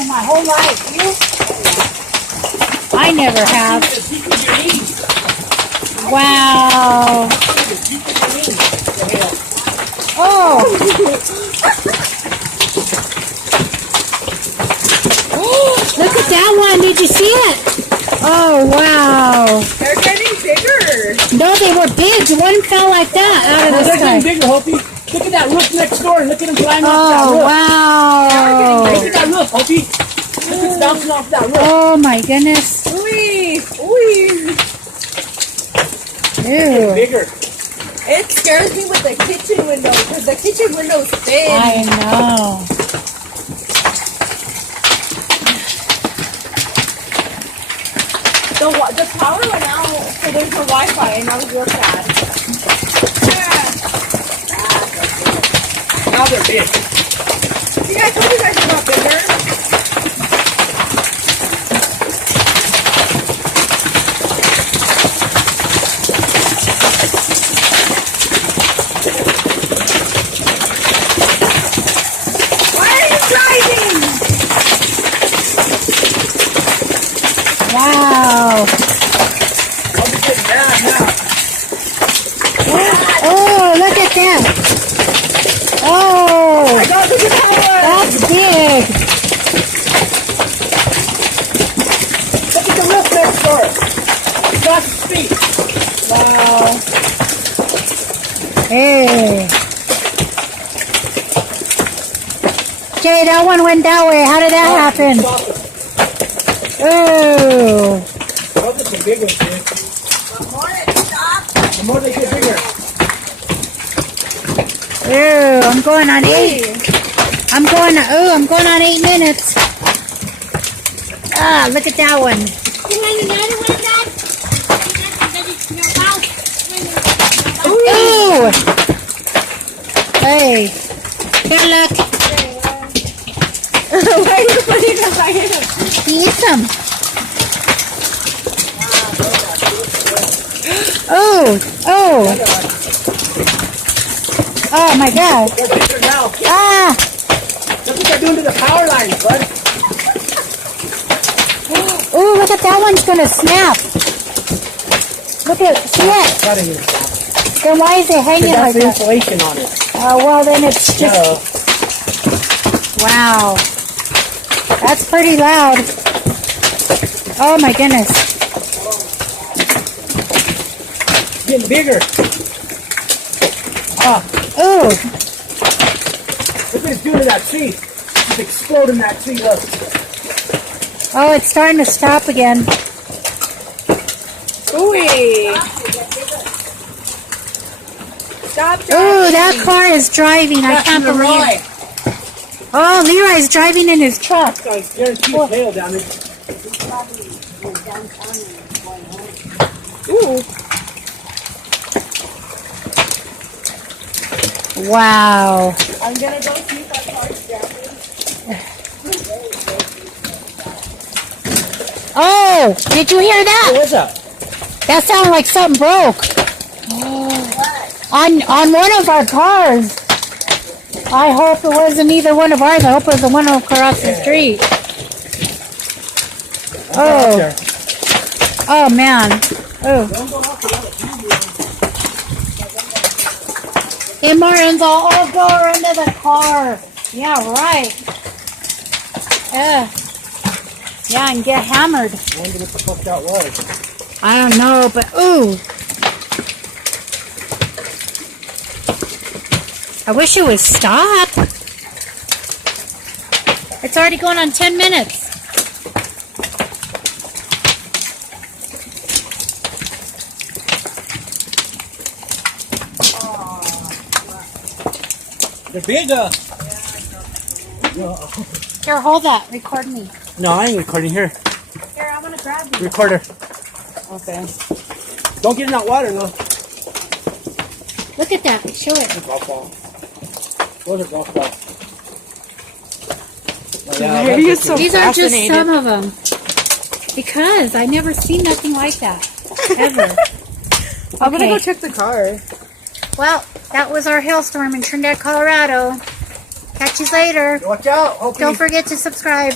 in my whole life. You? I never have. Wow. Oh. Look at that one. Did you see it? Oh, wow. They're getting bigger. No, they were big. One fell like that out of the They're sky. getting bigger, Hopi. Look at that roof next door. Look at them climbing off that Oh, roof. wow. Look at that roof, Hopi. Look, it's bouncing off that roof. Oh, my goodness. Ooh, ooh. Ew. Bigger. It scares me with the kitchen window because the kitchen window's thin. I know. The power went out, so there's no Wi-Fi, and that was real sad. Now they're big. See, I told you guys they're not bigger. Why are you driving? Wow. I'll be getting mad now. Oh, look at that. Oh, Look at that one. that's big. Look at the roof next door. Across the street. Wow. Hey. Jay, that one went that way. How did that happen? Oh. Those are some big ones, dude. The more they get bigger. Ew, I'm going on 8. I'm going on 8 minutes. Ah, look at that one. Ooh. Hey. Good luck. Why are you putting them by him? Eat some. Oh. Oh. Oh my God. They're bigger now. Ah. Look what they're doing to the power lines, bud. Oh, look at that one's gonna snap. Look at, see it? Got it here. Then why is it hanging like That's the that? insulation on it. Oh, well then it's just, wow. That's pretty loud. Oh my goodness. Getting bigger. Ah, Ooh. look what it's doing to that tree. It's exploding that tree, look. Oh, it's starting to stop again. Ooh. Stop driving. Ooh, that car is driving. I can't believe it. Oh, Leroy's driving in his truck. I guarantee you hail damage. Ooh. Wow. I'm gonna go see if that car's driving. Oh, did you hear that? What's up? That sounded like something broke. On one of our cars. I hope it wasn't either one of ours. I hope it was the one across the street. Oh. Oh man. Oh. Hey Martins, I'll go into the car. Yeah, right. Yeah, and get hammered. I wonder what the fuck that was. I don't know, but ooh. I wish it would stop. It's already going on 10 minutes. They're bigger. Here, hold that. Record me. No, I ain't recording here. Here, I'm going to grab you. Recorder. Okay. Don't get in that water, though. Look at that. Show it. Golf ball. Those are golf balls. Why are you so These are just fascinated? some of them. Because I never seen nothing like that. Ever. I'm gonna Okay. go check the car. Well, that was our hailstorm in Trinidad, Colorado. Catch you later. Watch out. Hope Don't forget to subscribe.